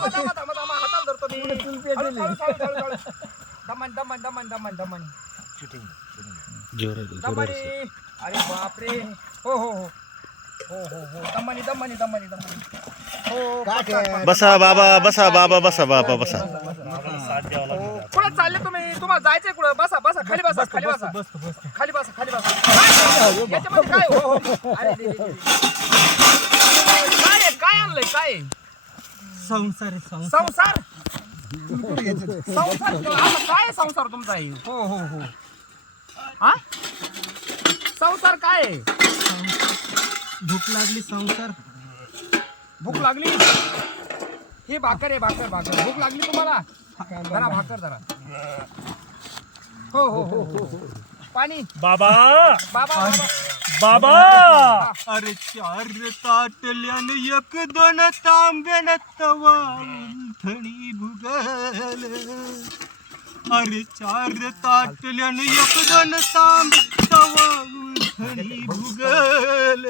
हाताला धरतो मी. दमन दमन दमन दमन दमन दमनी. अरे बापरे. हो हो हो हो हो हो दमनी दमनी दमनी दमनी. हो बसा बाबा बसा बाबा बसा बाबा बसा. कुठे चालले तुम्ही? तुम्हाला जायचंय कुठं? बसा बसा खाली बसा खाली बसा खाली बसा खाली बसा. याच्यामध्ये काय? हो हो. अरे रे रे. काय काय आणलंय? काय संसार संसार? संसार आता काय संसार तुमचा आहे? हो हो हो. हा संसार काय? भूक लागली संसार. भूक लागली. हे भाकर आहे भाकर भाकर. भूक लागली तुम्हाला? जरा भाकर जरा. हो हो हो हो. पाणी. बाबा बाबा बाबा. बाबा अरे चार ताटल्यान एक दोन तांब्यान तवा उलथणी भुगल. अरे चार ताटल्यान एक दोन तांब्या तवा उलथणी भुगल.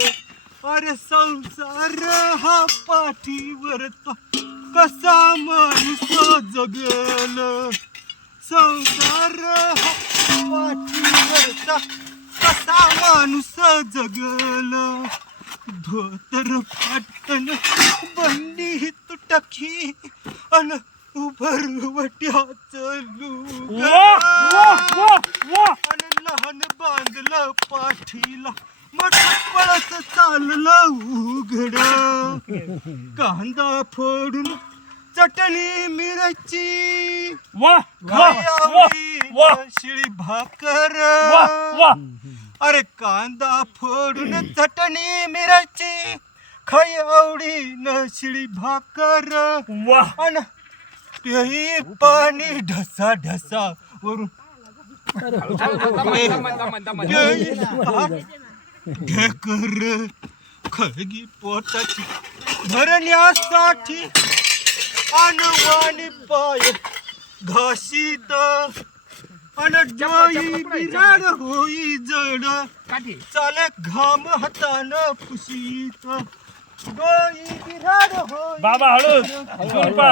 अरे संसार हा पाठीवर कसा माणूस जगल. संसार हा पाठीवरचा कसा माणूस जगल. धोतर फाटन बंडी तुटकी अन उभरवट्याच लुग अन लहान बांधलं पाठीला मग पळत चाललं उघड. कांदा फोडून चटणी मिरची शिळी भाकर. अरे कांदा फोडून चटणी मिरची खाई आवडी न शिळी भाकर. अन पेही पाणी ढसा ढसा वरून ढेकर खळगी पोटाची भरण्यासाठी अनवाणी पाय घाशीत अन डोई बिराड होई जड. चाले घाम हातानं पुशीत डोई बिराड होई. बाबा हळूच